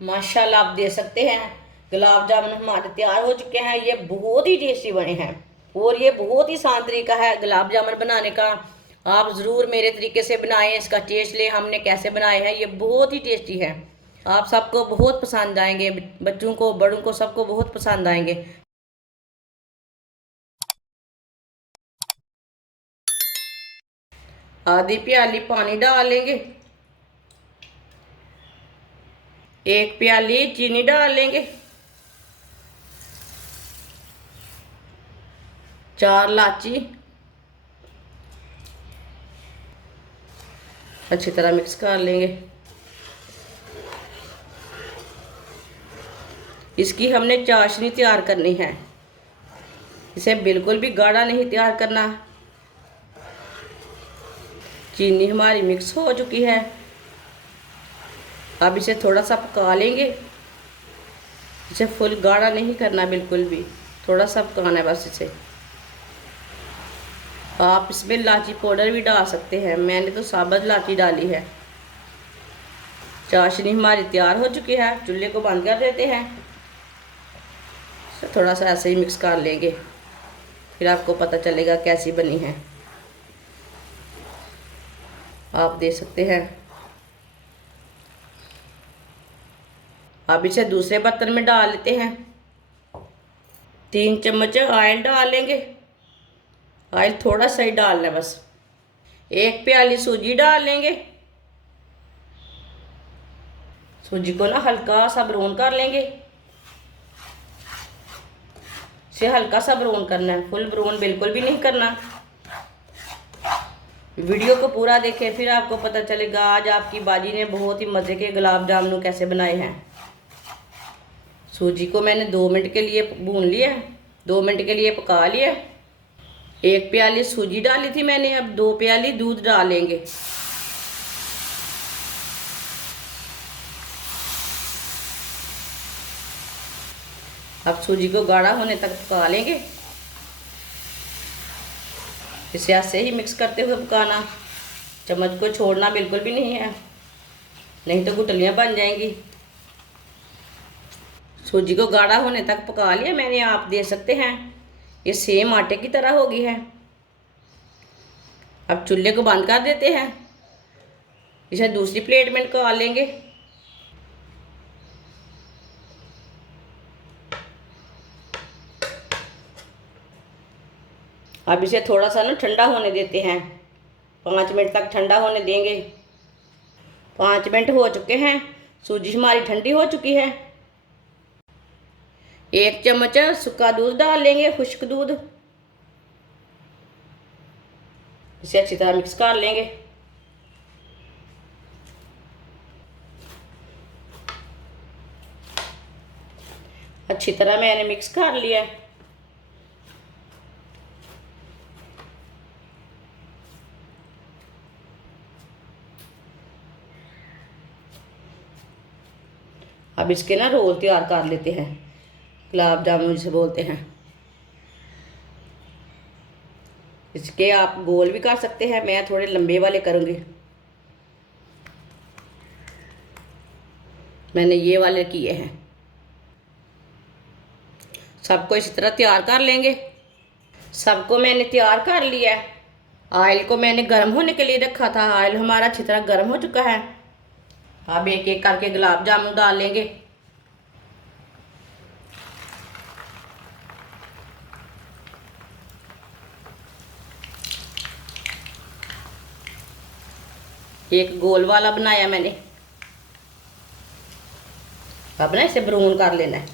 माशाल्लाह आप दे सकते हैं गुलाब जामुन हमारे तैयार हो चुके हैं। ये बहुत ही टेस्टी बने हैं और ये बहुत ही आसान तरीका है गुलाब जामुन बनाने का। आप ज़रूर मेरे तरीके से बनाएं, इसका टेस्ट लें हमने कैसे बनाए हैं। ये बहुत ही टेस्टी है, आप सबको बहुत पसंद आएंगे, बच्चों को बड़ों को सबको बहुत पसंद आएंगे। आधी प्याली पानी डाल लेंगे, एक प्याली चीनी डाल लेंगे, 4 इलायची, अच्छी तरह मिक्स कर लेंगे। इसकी हमने चाशनी तैयार करनी है, इसे बिल्कुल भी गाढ़ा नहीं तैयार करना। चीनी हमारी मिक्स हो चुकी है, अब इसे थोड़ा सा पका लेंगे। इसे फुल गाढ़ा नहीं करना, बिल्कुल भी थोड़ा सा पकाना है बस इसे। आप इसमें इलायची पाउडर भी डाल सकते हैं, मैंने तो साबुत इलायची डाली है। चाशनी हमारी तैयार हो चुकी है, चूल्हे को बंद कर देते हैं। थोड़ा सा ऐसे ही मिक्स कर लेंगे, फिर आपको पता चलेगा कैसी बनी है। आप देख सकते हैं। अब इसे दूसरे बर्तन में डाल लेते हैं। 3 चम्मच ऑयल डाल लेंगे, ऑयल थोड़ा सा ही डालना है बस। 1 प्याली सूजी डाल लेंगे, सूजी को ना हल्का सा ब्राउन कर लेंगे। इसे हल्का सा ब्राउन करना है, फुल ब्राउन बिल्कुल भी नहीं करना। वीडियो को पूरा देखें, फिर आपको पता चलेगा आज आपकी बाजी ने बहुत ही मज़े के गुलाब जामुन कैसे बनाए हैं। सूजी को मैंने 2 मिनट के लिए भून लिया, 2 मिनट के लिए पका लिया। 1 प्याली सूजी डाली थी मैंने, अब 2 प्याली दूध डालेंगे। अब सूजी को गाढ़ा होने तक पका लेंगे। इसे ऐसे ही मिक्स करते हुए पकाना, चम्मच को छोड़ना बिल्कुल भी नहीं है, नहीं तो गुठलियाँ बन जाएंगी। सूजी को गाढ़ा होने तक पका लिया मैंने, आप देख सकते हैं ये सेम आटे की तरह हो गई है। अब चूल्हे को बंद कर देते हैं, इसे दूसरी प्लेट में निकाल लेंगे। अब इसे थोड़ा सा ना ठंडा होने देते हैं, 5 मिनट तक ठंडा होने देंगे। 5 मिनट हो चुके हैं, सूजी हमारी ठंडी हो चुकी है। 1 चम्मच सूखा दूध डाल लेंगे, खुश्क दूध। इसे अच्छी तरह मिक्स कर लेंगे। अच्छी तरह मैंने मिक्स कर लिया। अब इसके ना रोल तैयार कर लेते हैं, गुलाब जामुन जिसे बोलते हैं। इसके आप गोल भी कर सकते हैं, मैं थोड़े लंबे वाले करूँगी। मैंने ये वाले किए हैं। सबको इसी तरह तैयार कर लेंगे। सबको मैंने तैयार कर लिया है। ऑयल को मैंने गर्म होने के लिए रखा था, ऑयल हमारा अच्छी तरह गर्म हो चुका है। अब एक एक करके गुलाब जामुन डाल लेंगे। एक गोल वाला बनाया मैंने। अब ना इसे ब्राउन कर लेना है,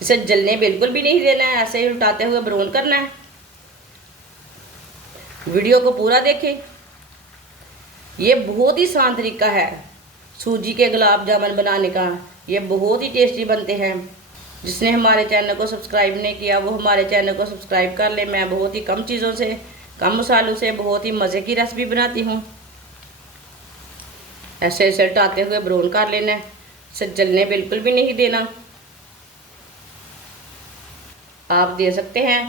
इसे जलने बिल्कुल भी नहीं देना है, ऐसे ही उल्टाते हुए ब्राउन करना है। वीडियो को पूरा देखें, ये बहुत ही आसान तरीका है सूजी के गुलाब जामुन बनाने का। ये बहुत ही टेस्टी बनते हैं। जिसने हमारे चैनल को सब्सक्राइब नहीं किया वो हमारे चैनल को सब्सक्राइब कर ले। मैं बहुत ही कम चीज़ों से, कम मसालों से बहुत ही मज़े की रेसिपी बनाती हूँ। ऐसे ऐसे उल्टाते हुए ब्राउन कर लेना है, इसे जलने बिल्कुल भी नहीं देना। आप दे सकते हैं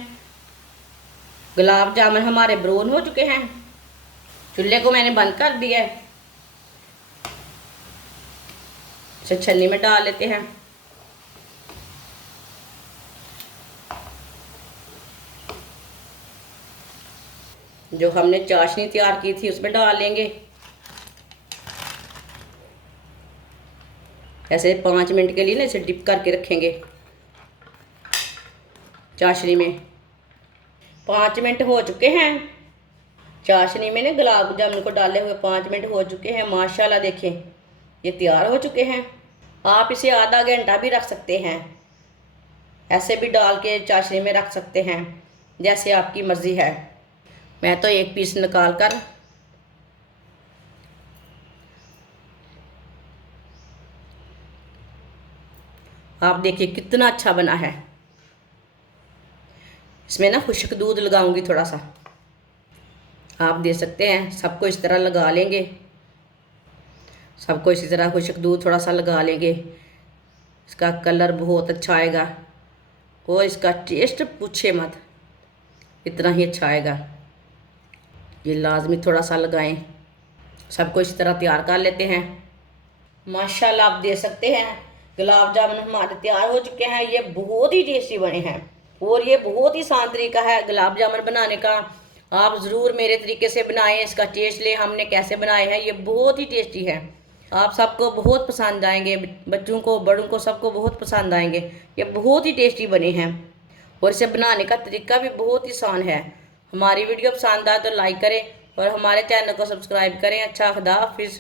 गुलाब जामुन हमारे ब्राउन हो चुके हैं। चूल्हे को मैंने बंद कर दिया है। इसे छन्नी में डाल लेते हैं। जो हमने चाशनी तैयार की थी उसमें डाल लेंगे। ऐसे 5 मिनट के लिए ना इसे डिप करके रखेंगे चाशनी में। 5 मिनट हो चुके हैं। चाशनी में ना गुलाब जामुन को डाले हुए 5 मिनट हो चुके हैं। माशाल्लाह देखें ये तैयार हो चुके हैं। आप इसे आधा घंटा भी रख सकते हैं, ऐसे भी डाल के चाशनी में रख सकते हैं, जैसे आपकी मर्ज़ी है। मैं तो एक पीस निकाल कर आप देखिए कितना अच्छा बना है। इसमें ना खुश्क दूध लगाऊंगी थोड़ा सा, आप दे सकते हैं। सबको इस तरह लगा लेंगे, सबको इसी तरह खुश्क दूध थोड़ा सा लगा लेंगे। इसका कलर बहुत अच्छा आएगा और इसका टेस्ट पूछे मत, इतना ही अच्छा आएगा। ये लाजमी थोड़ा सा लगाएं। सबको इसी तरह तैयार कर लेते हैं। माशाल्लाह आप दे सकते हैं गुलाब जामुन हमारे तैयार हो चुके हैं। ये बहुत ही टेस्टी बने हैं और ये बहुत ही आसान तरीका है गुलाब जामुन बनाने का। आप ज़रूर मेरे तरीके से बनाएं, इसका टेस्ट लें हमने कैसे बनाए हैं। ये बहुत ही टेस्टी है, आप सबको बहुत पसंद आएंगे, बच्चों को बड़ों को सबको बहुत पसंद आएंगे। ये बहुत ही टेस्टी बने हैं और इसे बनाने का तरीका भी बहुत ही आसान है। हमारी वीडियो पसंद आए तो लाइक करें और हमारे चैनल को सब्सक्राइब करें। अच्छा, खुदा हाफिज़।